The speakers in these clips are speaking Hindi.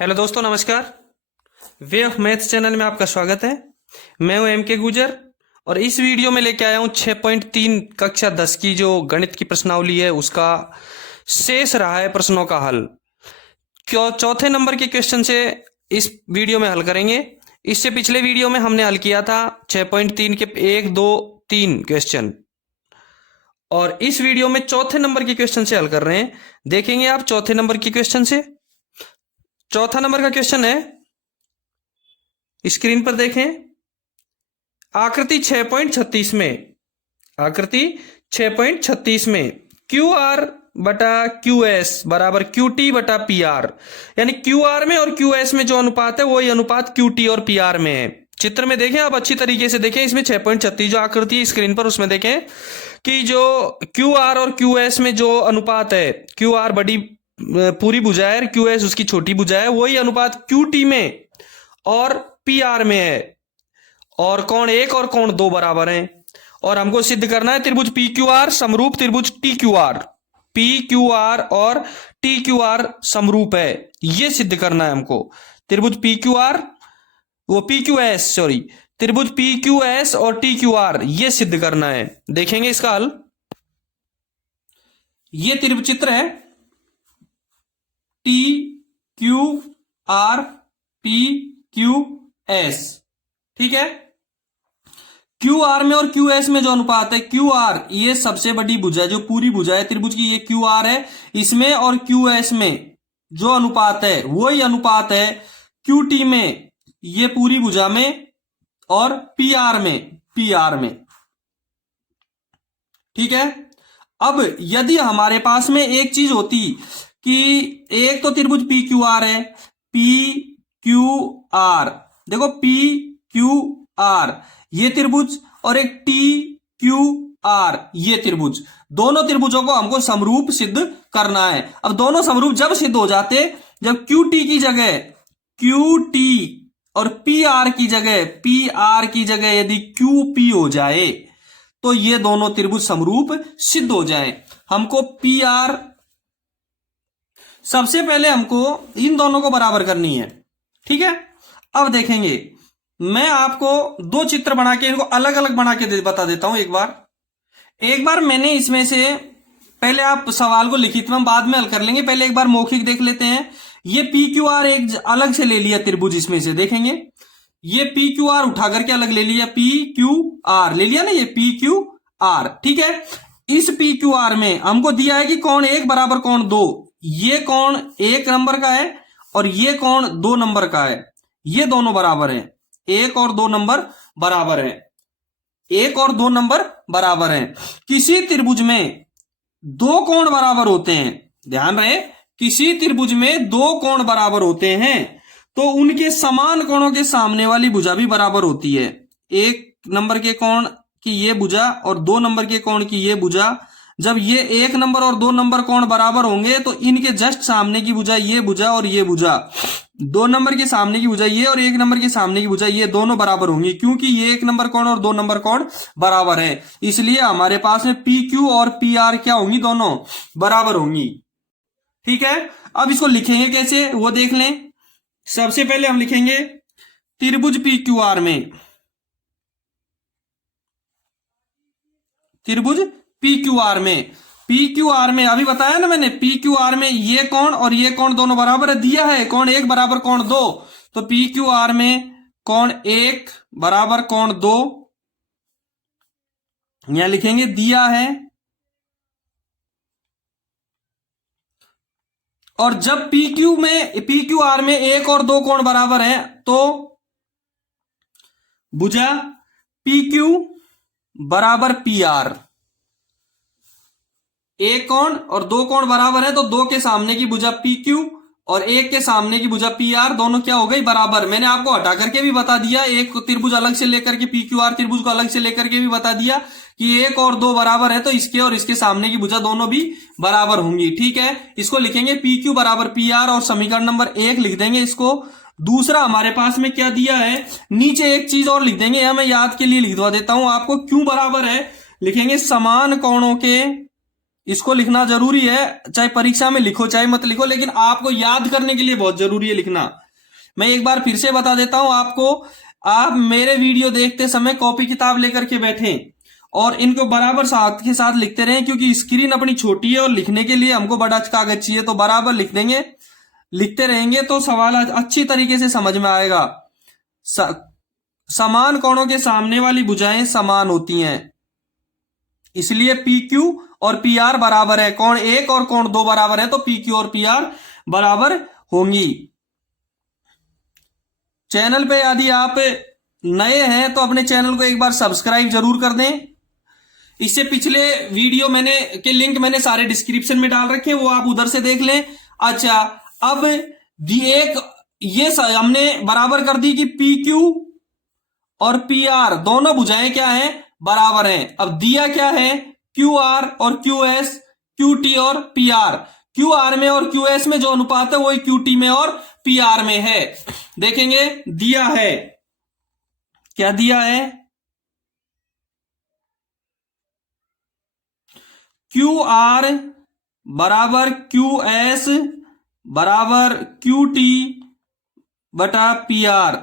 हेलो दोस्तों, नमस्कार। वे ऑफ मैथ्स चैनल में आपका स्वागत है। मैं हूं एम के गुजर और इस वीडियो में लेके आया हूं 6.3 कक्षा 10 की जो गणित की प्रश्नावली है उसका शेष रहा है प्रश्नों का हल। क्यों चौथे नंबर के क्वेश्चन से इस वीडियो में हल करेंगे। इससे पिछले वीडियो में हमने हल किया था 6.3 के 1, 2, 3 क्वेश्चन और इस वीडियो में चौथे नंबर के क्वेश्चन से हल कर रहे हैं। देखेंगे आप चौथे नंबर के क्वेश्चन से। चौथा नंबर का क्वेश्चन है, स्क्रीन पर देखें। आकृति 6.36 में, आकृति 6.36 में क्यू आर बटा क्यू एस बराबर क्यू टी बटा पी आर, यानी क्यू आर में और क्यू एस में जो अनुपात है वही अनुपात क्यू टी और पी आर में है। चित्र में देखें आप, अच्छी तरीके से देखें। इसमें 6.36 जो आकृति है स्क्रीन पर, उसमें देखें कि जो क्यू आर और क्यू एस में जो अनुपात है, क्यू आर बड़ी पूरी भुजा है, क्यू एस उसकी छोटी भुजा है, वही अनुपात क्यू टी में और पी आर में है। और कोण 1 और कोण 2 बराबर हैं। और हमको सिद्ध करना है त्रिभुज पी क्यू आर समरूप त्रिभुज T Q R, P Q R और टी क्यू आर समरूप है, ये सिद्ध करना है हमको। त्रिभुज पी क्यू आर, वो पी क्यू एस, सॉरी, त्रिभुज पी क्यू एस और टी क्यू आर, ये सिद्ध करना है। देखेंगे इसका हल। ये त्रिभुज चित्र है, T Q R P Q S, ठीक है। क्यू आर में और क्यू एस में जो अनुपात है, क्यू आर ये सबसे बड़ी भुजा है, जो पूरी भुजा है त्रिभुज की, ये क्यू आर है। इसमें और क्यू एस में जो अनुपात है वही अनुपात है क्यू टी में, ये पूरी भुजा में, और पी आर में, पी आर में, ठीक है। अब यदि हमारे पास में एक चीज होती कि एक तो त्रिभुज पी क्यू आर है, पी क्यू आर, देखो पी क्यू आर ये त्रिभुज, और एक टी क्यू आर ये त्रिभुज, दोनों त्रिभुजों को हमको समरूप सिद्ध करना है। अब दोनों समरूप जब सिद्ध हो जाते, जब क्यू टी की जगह क्यू टी और पी आर की जगह पी आर की जगह यदि क्यू पी हो जाए तो ये दोनों त्रिभुज समरूप सिद्ध हो जाए। हमको पी आर, सबसे पहले हमको इन दोनों को बराबर करनी है, ठीक है। अब देखेंगे, मैं आपको दो चित्र बना के इनको अलग अलग बना के बता देता हूं। एक बार मैंने इसमें से, पहले आप सवाल को लिखित में बाद में हल कर लेंगे, पहले एक बार मौखिक देख लेते हैं। ये पी क्यू आर एक अलग से ले लिया त्रिभुज, इसमें से देखेंगे ये पी क्यू आर उठा करके अलग ले लिया, पी क्यू आर ले लिया ना, ये पी क्यू आर, ठीक है। इस पी क्यू आर में हमको दिया है कि कोण 1 बराबर कोण 2, ये कोण 1 नंबर का है और ये कोण 2 नंबर का है, ये दोनों बराबर हैं, 1 और 2 नंबर बराबर हैं, 1 और 2 नंबर बराबर हैं। किसी त्रिभुज में दो कोण बराबर होते हैं, ध्यान रहे, किसी त्रिभुज में दो कोण बराबर होते हैं तो उनके समान कोणों के सामने वाली भुजा भी बराबर होती है। 1 नंबर के कोण की ये भुजा और 2 नंबर के कोण की ये भुजा, जब ये 1 नंबर और 2 नंबर कोण बराबर होंगे तो इनके जस्ट सामने की भुजा, ये भुजा और ये भुजा, 2 नंबर के सामने की भुजा ये और 1 नंबर के सामने की भुजा ये दोनों बराबर होंगी, क्योंकि ये 1 नंबर कोण और 2 नंबर कोण बराबर है। इसलिए हमारे पास में पी क्यू और पी आर क्या होंगी, दोनों बराबर होंगी, ठीक है। अब इसको लिखेंगे कैसे वो देख लें। सबसे पहले हम लिखेंगे त्रिभुज पी क्यू आर में, त्रिभुज पी क्यू आर में, पी क्यू आर में अभी बताया ना मैंने, पी क्यू आर में ये कोण और ये कोण दोनों बराबर है, दिया है कोण 1 बराबर कोण 2, तो पी क्यू आर में कोण 1 बराबर कोण 2 यहां लिखेंगे, दिया है। और जब पी क्यू आर में 1 और 2 कोण बराबर है तो भुजा पी क्यू बराबर पी आर, एक कोण और 2 कोण बराबर है तो 2 के सामने की भुजा पी क्यू और 1 के सामने की भुजा पी आर, दोनों क्या हो गई, बराबर। मैंने आपको हटा करके भी बता दिया, एक त्रिभुज अलग से लेकर के पी क्यू आर त्रिभुज को अलग से लेकर के भी बता दिया कि 1 और 2 बराबर है तो इसके और इसके सामने की भुजा दोनों भी बराबर होंगी, ठीक है। इसको लिखेंगे पी क्यू बराबर पी आर और समीकरण नंबर 1 लिख देंगे इसको। दूसरा हमारे पास में क्या दिया है, नीचे एक चीज और लिख देंगे, यह मैं याद के लिए लिखवा देता हूं आपको, क्यों बराबर है, लिखेंगे समान कोणों के इसको लिखना जरूरी है, चाहे परीक्षा में लिखो चाहे मत लिखो, लेकिन आपको याद करने के लिए बहुत जरूरी है लिखना। मैं एक बार फिर से बता देता हूं आपको, आप मेरे वीडियो देखते समय कॉपी किताब लेकर के बैठें और इनको बराबर साथ के साथ लिखते रहें, क्योंकि स्क्रीन अपनी छोटी है और लिखने के लिए हमको बड़ा कागज चाहिए, तो बराबर लिख देंगे, लिखते रहेंगे तो सवाल अच्छी तरीके से समझ में आएगा। समान कोणों के सामने वाली भुजाएं समान होती हैं, इसलिए पी क्यू और पी आर बराबर है। कोण 1 और कोण 2 बराबर है, तो पी क्यू और पी आर बराबर होंगी। चैनल पे यदि आप नए हैं तो अपने चैनल को एक बार सब्सक्राइब जरूर कर दें। इससे पिछले वीडियो के लिंक मैंने सारे डिस्क्रिप्शन में डाल रखे हैं, वो आप उधर से देख लें। अच्छा, अब ये हमने बराबर कर दी कि पी क्यू और पी आर दोनों भुजाएं क्या हैं, बराबर हैं। अब दिया क्या है, क्यू आर और क्यू एस, क्यू टी और पी आर। क्यू आर में और क्यू एस में जो अनुपात है वही क्यू टी में और पी आर में है। देखेंगे, दिया है, क्या दिया है, क्यू आर बराबर क्यू एस बराबर क्यू टी बटा पी आर,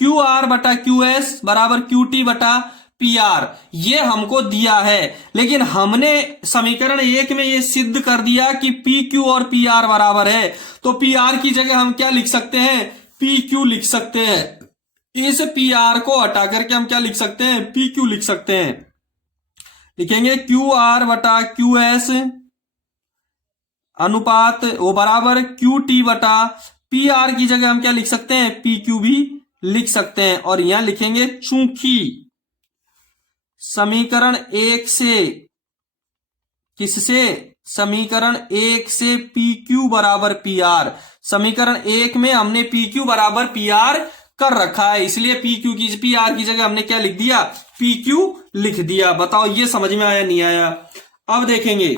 क्यू आर बटा क्यू एस बराबर क्यू टी बटा पी आर, ये हमको दिया है। लेकिन हमने समीकरण 1 में ये सिद्ध कर दिया कि पी क्यू और पी आर बराबर है, तो पी आर की जगह हम क्या लिख सकते हैं, पी क्यू लिख सकते हैं। इस पी आर को हटा करके हम क्या लिख सकते हैं, पी क्यू लिख सकते हैं। लिखेंगे क्यू आर बटा क्यू एस अनुपात वो बराबर क्यू टी बटा पी आर की जगह हम क्या लिख सकते हैं, पी क्यू भी लिख सकते हैं। और यहां लिखेंगे चूंकि समीकरण 1 से, किससे, समीकरण 1 से पी क्यू बराबर पी आर, समीकरण 1 में हमने पी क्यू बराबर पी आर कर रखा है, इसलिए पी क्यू की पी आर की जगह हमने क्या लिख दिया, पी क्यू लिख दिया। बताओ ये समझ में आया नहीं आया। अब देखेंगे,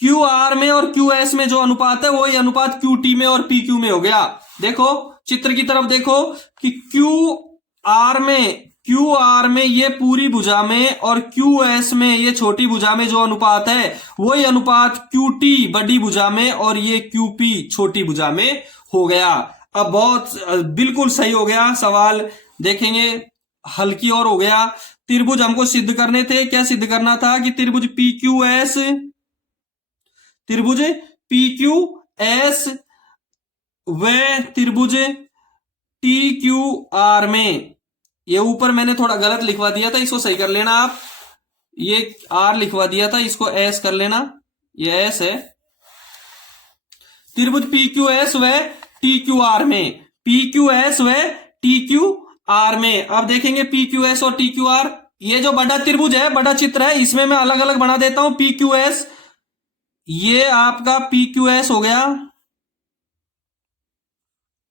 क्यू आर में और क्यू एस में जो अनुपात है वही अनुपात क्यू टी में और पी क्यू में हो गया। देखो चित्र की तरफ देखो कि क्यू आर में ये पूरी भुजा में और क्यू एस में ये छोटी भुजा में जो अनुपात है वही अनुपात क्यू टी बड़ी भुजा में और ये क्यू पी छोटी भुजा में हो गया। अब बिल्कुल सही हो गया सवाल। देखेंगे हल की ओर हो गया। त्रिभुज हमको सिद्ध करने थे, क्या सिद्ध करना था कि त्रिभुज पी क्यू एस व त्रिभुज टी क्यू आर में, ये ऊपर मैंने थोड़ा गलत लिखवा दिया था, इसको सही कर लेना आप। ये आर लिखवा दिया था, इसको एस कर लेना, ये एस है। त्रिभुज पी क्यू एस व टी क्यू आर में, पी क्यू एस व टी क्यू आर में। अब देखेंगे पी क्यू एस और टी क्यू आर, ये जो बड़ा त्रिभुज है, बड़ा चित्र है, इसमें मैं अलग अलग बना देता हूं। पी क्यू एस, ये आपका पी क्यू एस हो गया,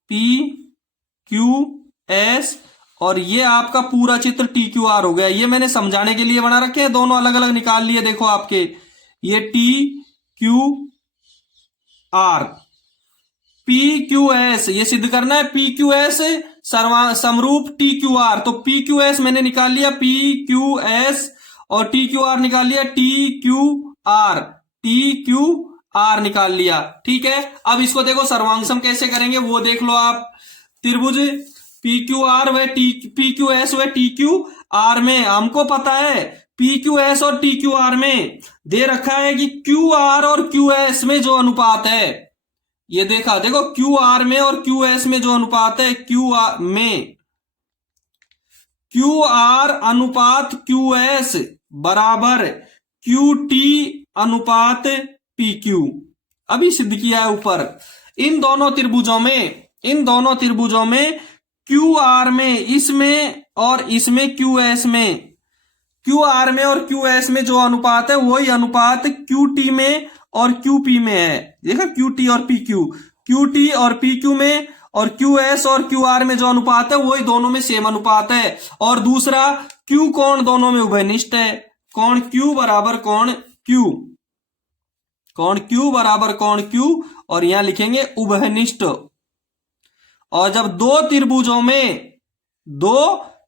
पी क्यू एस, और ये आपका पूरा चित्र टी क्यू आर हो गया। ये मैंने समझाने के लिए बना रखे हैं, दोनों अलग अलग निकाल लिए। देखो आपके ये T Q R, P Q S ये सिद्ध करना है, पी क्यू एस समरूप टी क्यू आर, तो पी क्यू एस मैंने निकाल लिया, पी क्यू एस, और टी क्यू आर निकाल लिया, टी क्यू आर निकाल लिया। ठीक है, अब इसको देखो सर्वांगसम कैसे करेंगे वो देख लो आप। त्रिभुज पी क्यू एस व टी क्यू आर में हमको पता है, पी क्यू एस और टी क्यू आर में दे रखा है कि क्यू आर और क्यू एस में जो अनुपात है, ये देखो क्यू आर में और क्यू एस में जो अनुपात है, क्यू आर अनुपात क्यू एस बराबर क्यू टी अनुपात पी क्यू। अभी सिद्ध किया है ऊपर। इन दोनों त्रिभुजों में क्यू आर में, इसमें और इसमें क्यू एस में, क्यू आर में और क्यू एस में जो अनुपात है वही अनुपात क्यू टी में और क्यू पी में है। देखो क्यू टी और पी क्यू, क्यू टी और पी क्यू में, और क्यू एस और क्यू आर में जो अनुपात है वही दोनों में सेम अनुपात है। और दूसरा, क्यू कोण दोनों में उभयनिष्ठ है। कोण क्यू बराबर कोण क्यू बराबर कोण क्यू, और यहां लिखेंगे उभयनिष्ठ। और जब दो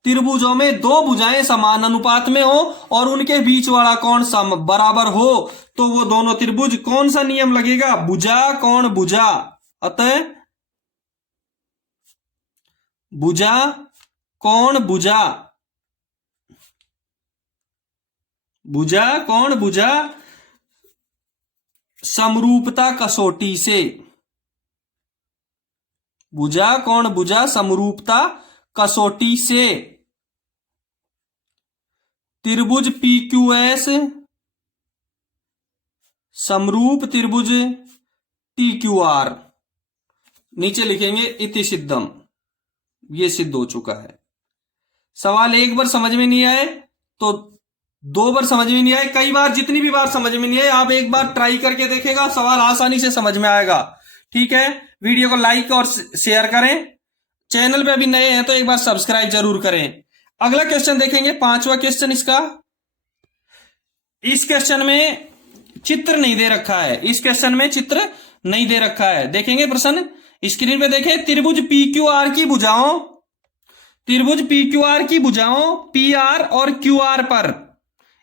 त्रिभुजों में दो भुजाएं समान अनुपात में हो और उनके बीच वाला कोण सम बराबर हो तो वो दोनों त्रिभुज, कौन सा नियम लगेगा? भुजा कोण भुजा। अतः भुजा कोण भुजा, भुजा कोण भुजा समरूपता कसौटी से, भुजा कोण भुजा समरूपता कसौटी से त्रिभुज PQS समरूप त्रिभुज TQR, नीचे लिखेंगे इति सिद्धम। ये सिद्ध हो चुका है। सवाल एक बार समझ में नहीं आए तो दो बार समझ में नहीं आए, कई बार, जितनी भी बार समझ में नहीं आए आप एक बार ट्राई करके देखेगा, सवाल आसानी से समझ में आएगा। ठीक है, वीडियो को लाइक और शेयर करें, चैनल पे अभी नए हैं तो एक बार सब्सक्राइब जरूर करें। अगला क्वेश्चन देखेंगे, पांचवा क्वेश्चन इसका। इस क्वेश्चन में चित्र नहीं दे रखा है, इस क्वेश्चन में चित्र नहीं दे रखा है। देखेंगे प्रश्न स्क्रीन पे, देखें त्रिभुज PQR की भुजाओं, त्रिभुज PQR की भुजाओं PR और QR पर,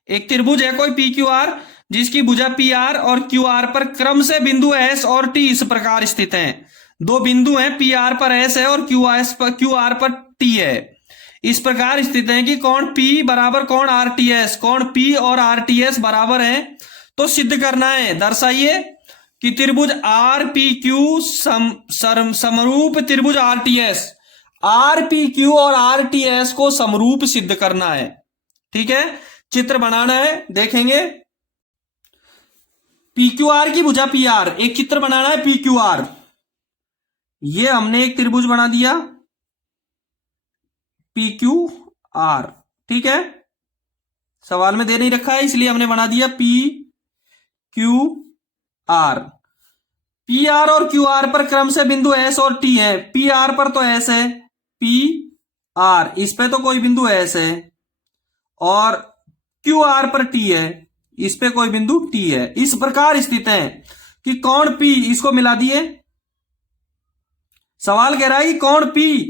एक त्रिभुज है कोई PQR जिसकी भुजा PR और QR पर क्रम से बिंदु S और T इस प्रकार स्थित हैं। दो बिंदु हैं, PR पर S है और QR पर T है, इस प्रकार स्थित हैं कि कोण P बराबर कोण RTS, कोण P और RTS बराबर है। तो सिद्ध करना है, दर्शाइए कि त्रिभुज RPQ समरूप त्रिभुज RTS, RPQ और RTS को समरूप सिद्ध करना है। ठीक है, चित्र बनाना है, देखेंगे PQR की भुजा PR, एक चित्र बनाना है PQR। ये हमने एक त्रिभुज बना दिया PQR, ठीक है, सवाल में दे नहीं रखा है इसलिए हमने बना दिया PQR। PR और QR पर क्रम से बिंदु S और T है, PR पर तो S है, PR इस पे तो कोई बिंदु S है और QR पर T है, इस पे कोई बिंदु T है, इस प्रकार स्थित है कि कोण P, इसको मिला दिए। सवाल कह रहा है कि कोण P,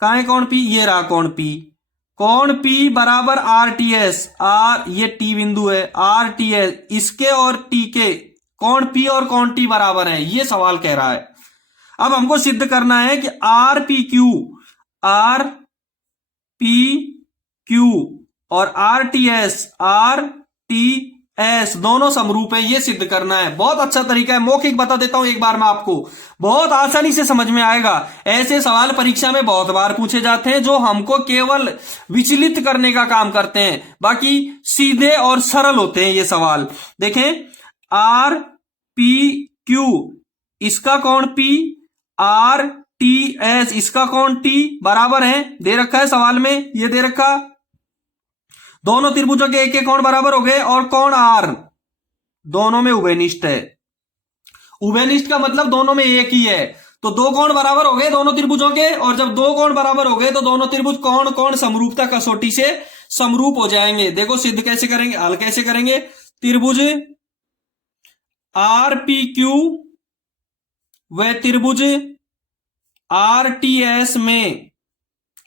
कहां है कोण P? ये रहा कोण P, कोण P बराबर RTS, ये T बिंदु है, RTS इसके और T के कोण P और कोण T बराबर है, ये सवाल कह रहा है। अब हमको सिद्ध करना है कि RPQ और RTS दोनों समरूप है, ये सिद्ध करना है। बहुत अच्छा तरीका है, मौखिक बता देता हूं एक बार मैं आपको, बहुत आसानी से समझ में आएगा। ऐसे सवाल परीक्षा में बहुत बार पूछे जाते हैं जो हमको केवल विचलित करने का काम करते हैं, बाकी सीधे और सरल होते हैं ये सवाल। देखें RPQ इसका कोण P, RTS इसका कोण T बराबर है, दे रखा है सवाल में, ये दे रखा। दोनों त्रिभुजों के एक एक कोण बराबर हो गए और कोण R दोनों में उभयनिष्ठ है। उभयनिष्ठ का मतलब दोनों में एक ही है, तो दो कोण बराबर हो गए दोनों त्रिभुजों के, और जब दो कोण बराबर हो गए तो दोनों त्रिभुज कोण कोण समरूपता कसौटी से समरूप हो जाएंगे। देखो सिद्ध कैसे करेंगे, हल कैसे करेंगे। त्रिभुज RPQ व त्रिभुज RTS में,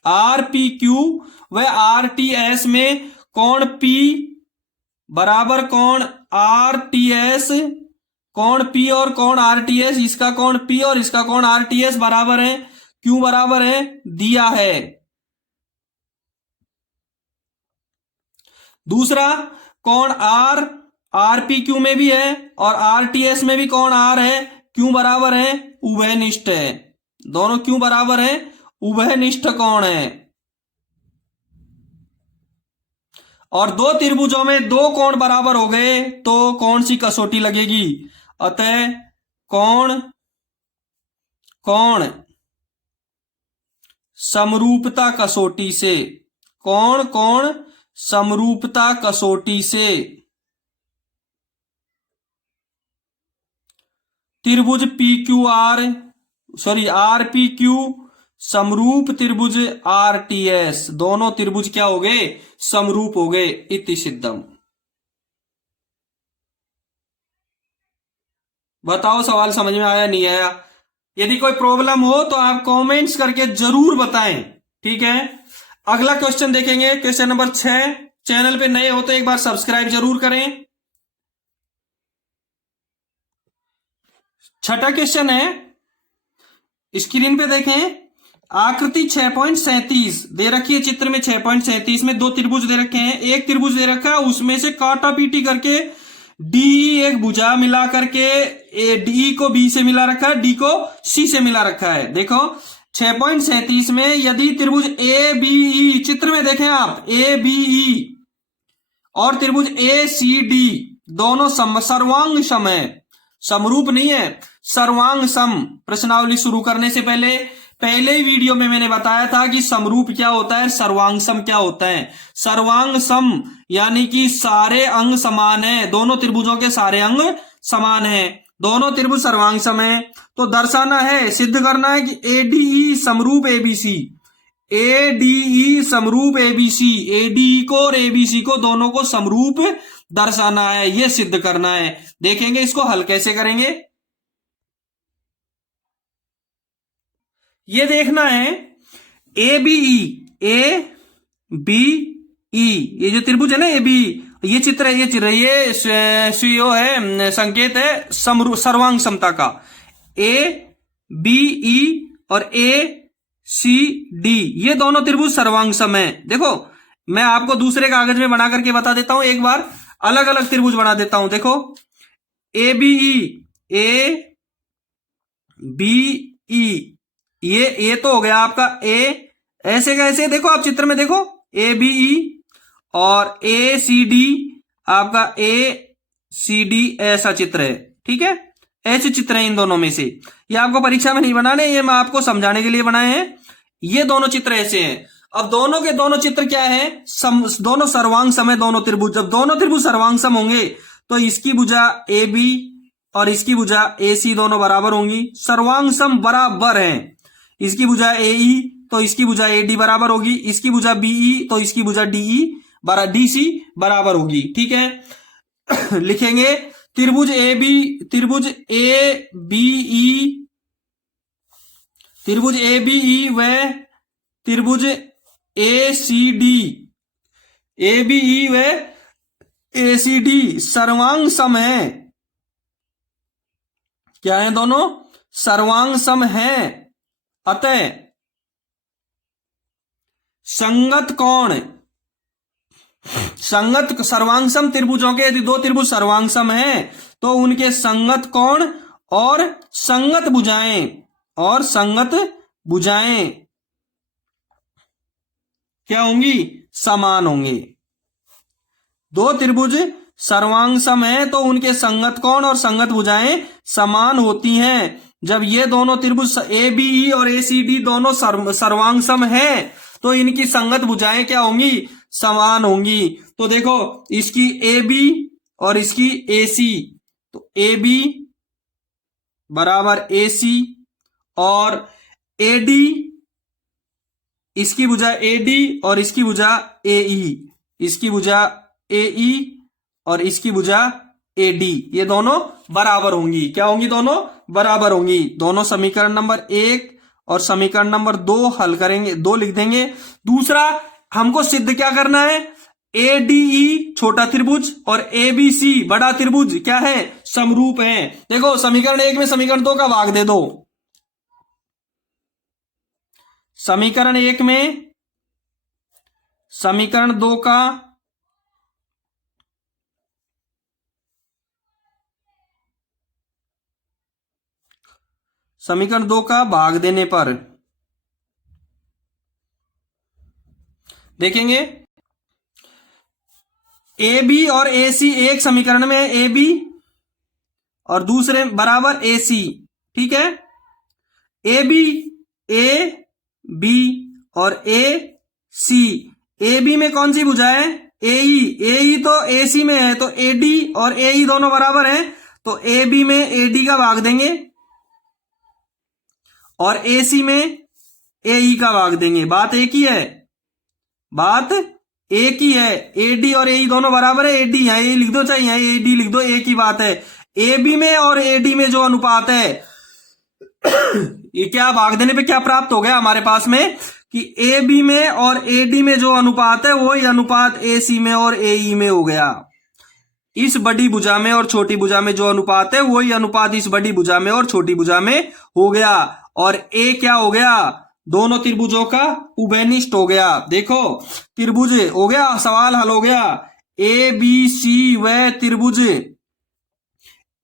RPQ व RTS में कोण P बराबर कोण RTS, कोण P और कोण RTS, इसका कोण P और इसका कोण RTS बराबर है, क्यों बराबर है दिया है। दूसरा कोण R RPQ में भी है और RTS में भी कोण R है, क्यों बराबर है उभयनिष्ठ है, दोनों क्यों बराबर है उभयनिष्ठ कोण है। और दो त्रिभुजों में दो कोण बराबर हो गए तो कौन सी कसौटी लगेगी, अतः कोण कोण समरूपता कसौटी से, कोण कोण समरूपता कसौटी से त्रिभुज RPQ समरूप त्रिभुज RTS, दोनों त्रिभुज क्या हो गए समरूप हो गए, इति सिद्धम। बताओ सवाल समझ में आया नहीं आया? यदि कोई प्रॉब्लम हो तो आप कमेंट्स करके जरूर बताएं, ठीक है। अगला क्वेश्चन देखेंगे, क्वेश्चन नंबर 6। चैनल पे नए हो तो एक बार सब्सक्राइब जरूर करें। छठा क्वेश्चन है, स्क्रीन पे देखें, आकृति 6.37 दे रखी है चित्र में। 6.37 में दो त्रिभुज दे रखे हैं। एक त्रिभुज दे रखा है, उसमें से काटा पीटी करके डी एक भुजा मिला करके डी को बी से मिला रखा है, डी को सी से मिला रखा है। देखो 6.37 में यदि त्रिभुज ए बी ई, चित्र में देखें आप, ए बी ई और त्रिभुज ए सी डी दोनों सर्वांग सम है, समरूप नहीं है, सर्वांग सम। प्रश्नावली शुरू करने से पहले ही वीडियो में मैंने बताया था कि समरूप क्या होता है, सर्वांग सम क्या होता है। सर्वांग सम यानी कि सारे अंग समान है, दोनों त्रिभुजों के सारे अंग समान है, दोनों त्रिभुज सर्वांग सम है। तो दर्शाना है, सिद्ध करना है कि एडीई समरूप एबीसी, एडीई समरूप एबीसी, एडीई को और एबीसी को दोनों को समरूप दर्शाना है, यह सिद्ध करना है। देखेंगे इसको हल कैसे करेंगे। ये देखना है A B E, A B E, ये जो त्रिभुज है ना ए बी, ये चित्र है, ये सीओ है, संकेत है सर्वांग समता का। ए बी ई और ए सी डी ये दोनों त्रिभुज सर्वांग सम है। देखो मैं आपको दूसरे कागज में बना करके बता देता हूं, एक बार अलग अलग त्रिभुज बना देता हूं। देखो A B E, A B E, ये तो हो गया आपका ए, ऐसे कैसे, देखो आप चित्र में देखो, ए बी ई और ए सी डी, आपका ए सी डी ऐसा चित्र है, ठीक है, ऐसे चित्र है इन दोनों में से। ये आपको परीक्षा में नहीं बनाने, ये मैं आपको समझाने के लिए बनाए हैं। ये दोनों चित्र ऐसे हैं। अब दोनों के दोनों चित्र क्या है, दोनों सर्वांग सम है, दोनों त्रिभुज। जब दोनों त्रिभुज सर्वांग सम होंगे तो इसकी भुजा ए बी और इसकी भुजा ए सी दोनों बराबर होंगी, सर्वांग सम बराबर हैं। इसकी भुजा ए ई तो इसकी भुजा ए डी बराबर होगी, इसकी भुजा बी ई तो इसकी भुजा डी ई डी सी बराबर होगी, ठीक है। लिखेंगे त्रिभुज ए बी, त्रिभुज ए बी ई, त्रिभुज ए बी ई व त्रिभुज ए C D, A B E व ए सी डी सर्वांग सम है। क्या है, दोनों सर्वांग सम है। अतः संगत कोण, संगत सर्वांग सम त्रिभुजों के यदि दो त्रिभुज सर्वांग सम है तो उनके संगत कोण और संगत भुजाएं क्या होंगी, समान होंगे। दो त्रिभुज सर्वांग सम है तो उनके संगत कोण और संगत भुजाएं समान होती हैं। जब ये दोनों त्रिभुज ए बी ई और ए सी डी दोनों सर्वांग सम है तो इनकी संगत भुजाएं क्या होंगी, समान होंगी। तो देखो इसकी ए बी और इसकी ए सी, तो ए बी बराबर ए सी और ए डी, इसकी भुजा ए डी और इसकी भुजा ए ई, इसकी भुजा ए ई और इसकी भुजा ए डी, ये दोनों बराबर होंगी। क्या होंगी, दोनों बराबर होंगी। दोनों समीकरण नंबर 1 और समीकरण नंबर 2 हल करेंगे, 2 लिख देंगे। दूसरा हमको सिद्ध क्या करना है, ए डी ई छोटा त्रिभुज और ए बी सी बड़ा त्रिभुज क्या है, समरूप है। देखो समीकरण 1 में समीकरण 2 का भाग दे दो। समीकरण 1 में समीकरण 2 का समीकरण 2 का भाग देने पर देखेंगे ए बी और ए सी एक समीकरण में ए बी और दूसरे बराबर ए सी, ठीक है। ए बी, ए बी और ए सी, ए बी में कौन सी भुजा है, ए ई तो ए सी में है तो ए डी और ए ई दोनों बराबर हैं तो ए बी में ए डी का भाग देंगे और ए सी में ए ई का भाग देंगे। बात एक ही है, बात एक ही है। ए डी और ए ई दोनों बराबर है, ए डी है, ए लिख दो चाहे ए डी लिख दो, एक ही बात है। ए बी में और ए डी में जो अनुपात है ये क्या भाग देने पे क्या प्राप्त हो गया हमारे पास में कि ए बी में और ए डी में जो अनुपात है वही अनुपात ए सी में और ए ई में हो गया। इस बड़ी भुजा में और छोटी भुजा में जो अनुपात है वही अनुपात इस बड़ी भुजा में और छोटी भुजा में हो गया। और ए क्या हो गया, दोनों त्रिभुजों का उभयनिष्ठ हो गया। देखो त्रिभुज हो गया, सवाल हल हो गया। ए बी सी व त्रिभुज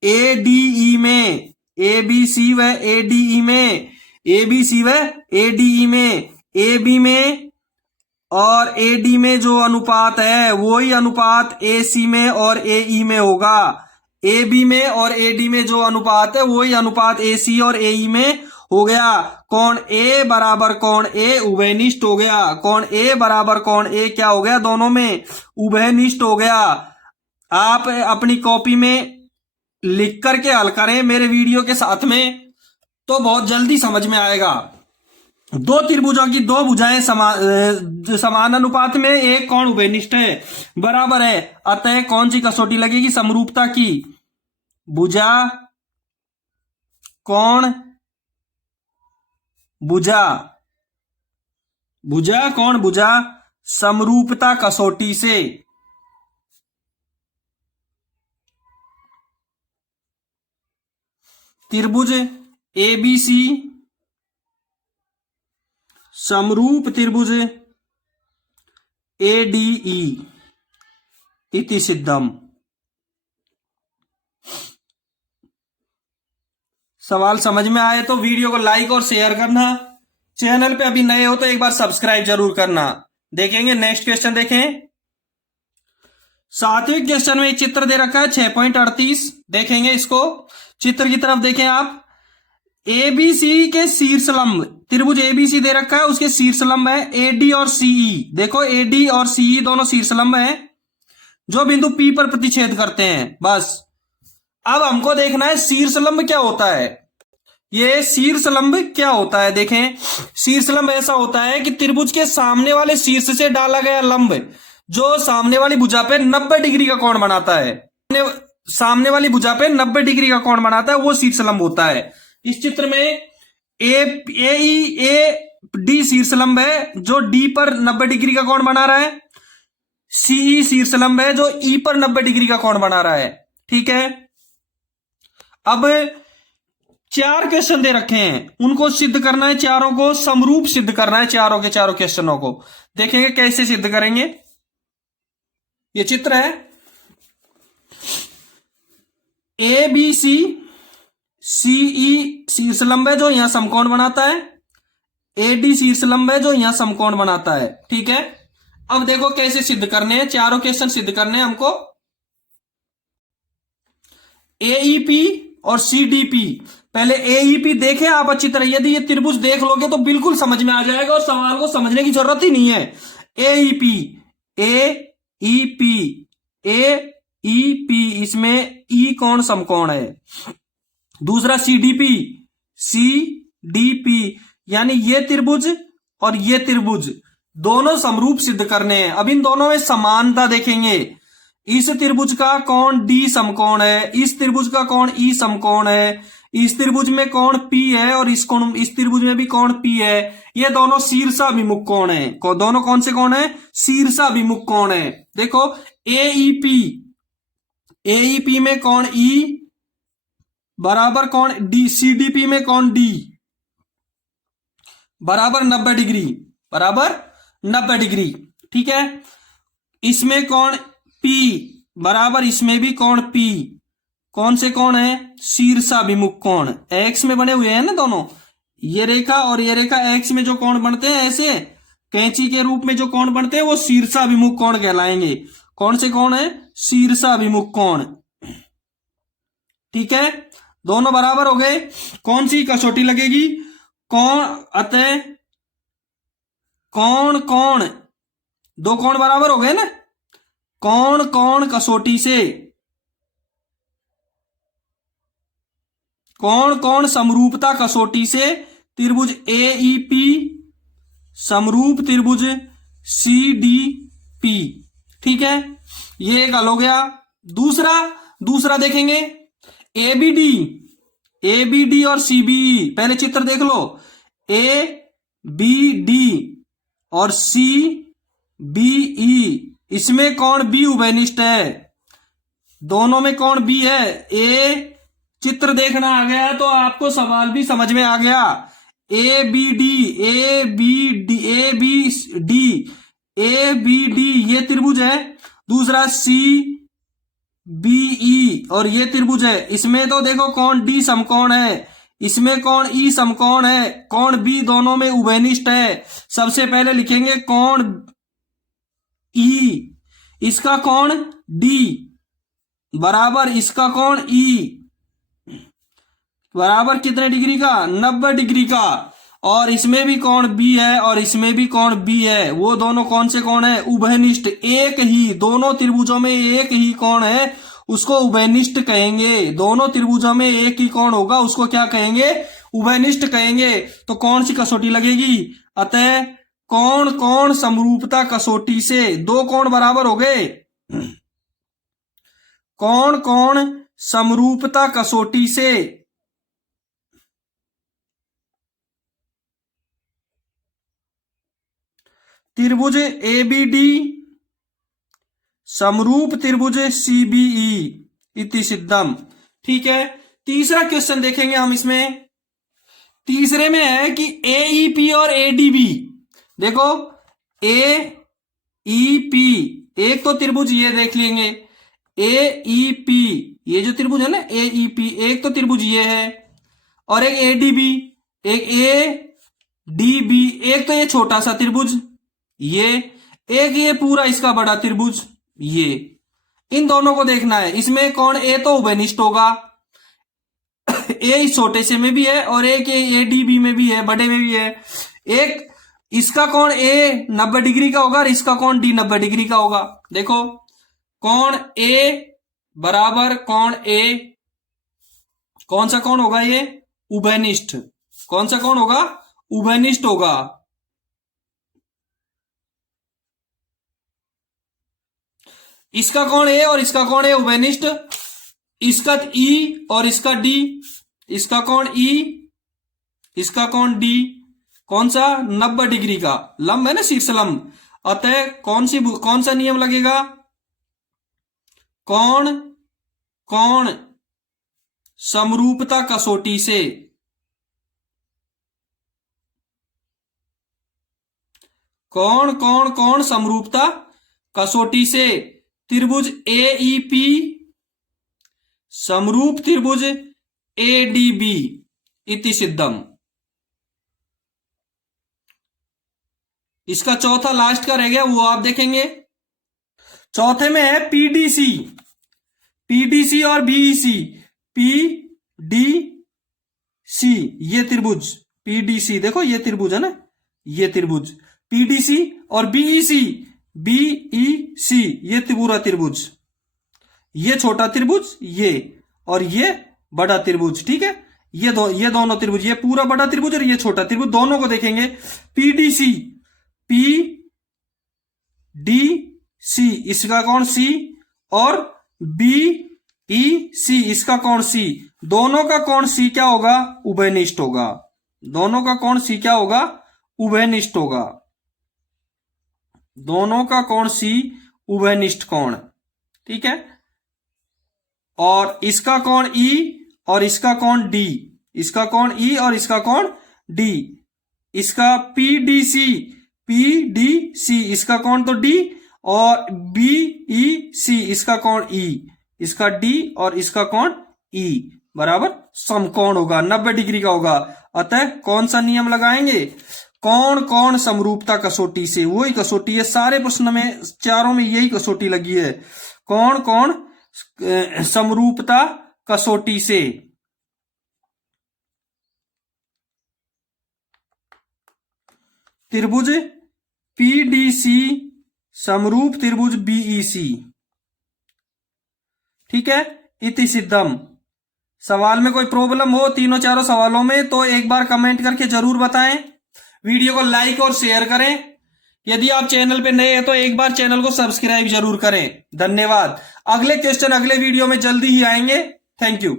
ए डी ई में, ए बी सी व ए डी ई में, ए बी सी व ए डी ई में, ए बी में और ए डी में जो अनुपात है वही अनुपात ए सी में और ए ई में होगा। ए बी में और ए डी में जो अनुपात है वही अनुपात ए सी और ए ई में हो गया। कोण ए बराबर कोण ए उभयनिष्ठ हो गया। कोण ए बराबर कोण ए क्या हो गया, दोनों में उभयनिष्ठ हो गया। आप अपनी कॉपी में लिख करके हल करें मेरे वीडियो के साथ में, तो बहुत जल्दी समझ में आएगा। दो त्रिभुजों की दो भुजाएं समान अनुपात में, एक कोण उभयनिष्ठ है, बराबर है, अतः कौन सी कसौटी लगेगी, समरूपता की। भुजा कोण भुजा, भुजा कोण भुजा समरूपता कसौटी से। त्रिभुज एबीसी समरूप त्रिभुज एडीई इति सिद्धम। सवाल समझ में आए तो वीडियो को लाइक और शेयर करना। चैनल पे अभी नए हो तो एक बार सब्सक्राइब जरूर करना। देखेंगे नेक्स्ट क्वेश्चन। देखें 7वें क्वेश्चन में एक चित्र दे रखा है 6.38। देखेंगे इसको, चित्र की तरफ देखें आप। एबीसी के शीर्षलंब, त्रिभुज एबीसी दे रखा है, उसके शीर्षलंब है एडी और सीई। देखो एडी और सीई दोनों शीर्षलंब हैं जो बिंदु पी पर प्रतिच्छेद करते हैं। बस अब हमको देखना है शीर्षलंब क्या होता है। ये शीर्षलंब क्या होता है, देखें शीर्षलंब ऐसा होता है कि त्रिभुज के सामने वाले शीर्ष से डाला गया लंब जो सामने वाली भुजा पे 90 डिग्री का कोण बनाता है, सामने वाली भुजा पे 90 डिग्री का कोण बनाता है, वो शीर्षलंब होता है। इस चित्र में ए डी शीर्षलंब है जो डी पर 90 डिग्री का कोण बना रहा है। सीई शीर्षलंब है जो ई पर 90 डिग्री का कोण बना रहा है। ठीक है, अब 4 क्वेश्चन दे रखे हैं, उनको सिद्ध करना है, चारों को समरूप सिद्ध करना है, चारों के चारों क्वेश्चनों को। देखेंगे कैसे सिद्ध करेंगे। ये चित्र है ए बी सी, सीई शीर्षलंब है जो यहां समकोण बनाता है, एडी शीर्षलंब है जो यहां समकोण बनाता है। ठीक है, अब देखो कैसे सिद्ध करने हैं, चारों क्वेश्चन सिद्ध करने हैं हमको। एईपी और सीडीपी, पहले एईपी देखें आप अच्छी तरह, यदि ये त्रिभुज देख लोगे तो बिल्कुल समझ में आ जाएगा और सवाल को समझने की जरूरत ही नहीं है। एईपी, एईपी, एईपी, इसमें ई कोण समकोण है। दूसरा सीडीपी, सीडीपी, यानी ये त्रिभुज और ये त्रिभुज दोनों समरूप सिद्ध करने हैं। अब इन दोनों में समानता देखेंगे। इस त्रिभुज का कोण डी समकोण है, इस त्रिभुज का कोण ई समकोण है, इस त्रिभुज में कोण पी है और इस त्रिभुज में भी कोण पी है। ये दोनों शीर्षाभिमुख कोण है। दोनों कौन से कोण है, शीर्षाभिमुख कोण है। देखो एईपी, एईपी में कोण ई बराबर कोण डी, सीडीपी में कोण डी बराबर 90 डिग्री, बराबर 90 डिग्री। ठीक है, इसमें कोण P बराबर इसमें भी कोण P, कौन से कोण है, शीर्षाभिमुख कोण, X में बने हुए हैं ना दोनों, ये रेखा और ये रेखा X में जो कोण बनते हैं ऐसे कैंची के रूप में जो कोण बनते हैं वो शीर्षाभिमुख कोण कहलाएंगे। कौन से कोण है, शीर्षाभिमुख कोण। ठीक है, दोनों बराबर हो गए। कौन सी कसौटी लगेगी, कोण, अतः कोण कोण, दो कोण बराबर हो गए ना, कोण कोण कसौटी से, कोण कोण समरूपता कसौटी से त्रिभुज एईपी समरूप त्रिभुज सीडीपी। ठीक है, ये एक हल हो गया। दूसरा देखेंगे एबीडी, एबीडी और सीबीई। पहले चित्र देख लो, ए बी डी और सी बी ई, इसमें कौन बी उभयनिष्ठ है? दोनों में कौन बी है? ए, चित्र देखना आ गया तो आपको सवाल भी समझ में आ गया। A B D, A B D, A B D, A B D ये त्रिभुज है। दूसरा सी बी ई और ये त्रिभुज है। इसमें तो देखो कौन डी समकोण है, इसमें कौन ई समकोण है, कौन बी दोनों में उभयनिष्ठ है। सबसे पहले लिखेंगे कौन ई, इसका कौन डी बराबर इसका कौन ई बराबर कितने डिग्री का? 90 डिग्री का। और इसमें भी कौन बी है और इसमें भी कौन बी है। वो दोनों कौन से कौन है? उभयनिष्ठ। एक ही, दोनों त्रिभुजों में एक ही कौन है उसको उभयनिष्ठ कहेंगे। दोनों त्रिभुजों में एक ही कौन होगा उसको क्या कहेंगे? उभयनिष्ठ कहेंगे। तो कौन सी कसौटी लगेगी? अतः कौन कौन समरूपता कसौटी से दो कौन बराबर हो गए। कौन कौन समरूपता कसौटी से त्रिभुज एबीडी समरूप त्रिभुज सीबीई इति सिद्धम। ठीक है, तीसरा क्वेश्चन देखेंगे हम इसमें। तीसरे में है कि एईपी और एडीबी। देखो एईपी एक तो त्रिभुज ये देख लेंगे, एईपी ये जो त्रिभुज है ना एईपी, एक तो त्रिभुज ये है और एक एडीबी, एक एडीबी, एक तो ये छोटा सा त्रिभुज ये, एक ये पूरा इसका बड़ा त्रिभुज ये। इन दोनों को देखना है। इसमें कौन ए तो उभयनिष्ठ होगा, ए इस छोटे से में भी है और एक एडीबी में भी है, बड़े में भी है। एक इसका कौन ए 90 डिग्री का होगा और इसका कौन डी 90 डिग्री का होगा। देखो कौन ए बराबर कौन ए, कौन सा कौन होगा ये? उभयनिष्ठ। कौन सा कौन होगा? उभयनिष्ठ होगा। इसका कौन ए और इसका कौन है उभयनिष्ठ। इसका ई और इसका डी, इसका कौन ई, इसका कौन डी, कौन सा 90 डिग्री का लंब है ना, शीर्ष लंब। अतः कौन सा नियम लगेगा? कौन कौन समरूपता कसौटी से, कौन कौन कौन समरूपता कसौटी से त्रिभुज एईपी समरूप त्रिभुज एडीबी इति सिद्धम। इसका चौथा लास्ट का रह गया, वो आप देखेंगे। चौथे में है पीडीसी, पीडीसी और बीईसी। पीडीसी ये त्रिभुज, पीडीसी देखो ये त्रिभुज है ना, ये त्रिभुज पीडीसी और बीईसी, बीईसी ये पूरा त्रिभुज, ये छोटा त्रिभुज ये और ये बड़ा त्रिभुज। ठीक है, ये दोनों त्रिभुज, ये पूरा बड़ा त्रिभुज और ये छोटा त्रिभुज, दोनों को देखेंगे। पीडीसी, पीडीसी इसका कौन सी और बीईसी इसका कौन सी, दोनों का कौन सी क्या होगा? उभयनिष्ठ होगा। दोनों का कौन सी क्या होगा? उभयनिष्ठ होगा। दोनों का कौन सी उभयनिष्ठ कोण। ठीक है, और इसका कौन ई और इसका कौन डी, इसका कौन ई और इसका कौन डी, इसका पीडीसी, पीडीसी इसका कौन तो डी और बीईसी इसका कौन ई, इसका डी और इसका कौन ई बराबर समकोण होगा, 90 डिग्री का होगा। अतः कौन सा नियम लगाएंगे? कौन कौन समरूपता कसौटी से, वही कसौटी है सारे प्रश्न में, चारों में यही कसौटी लगी है। कौन कौन समरूपता कसौटी से त्रिभुज पीडीसी समरूप त्रिभुज बीईसी। ठीक है, इति सिद्धम। सवाल में कोई प्रॉब्लम हो तीनों चारों सवालों में तो एक बार कमेंट करके जरूर बताएं। वीडियो को लाइक और शेयर करें। यदि आप चैनल पे नए हैं तो एक बार चैनल को सब्सक्राइब जरूर करें। धन्यवाद। अगले क्वेश्चन अगले वीडियो में जल्दी ही आएंगे। Thank you.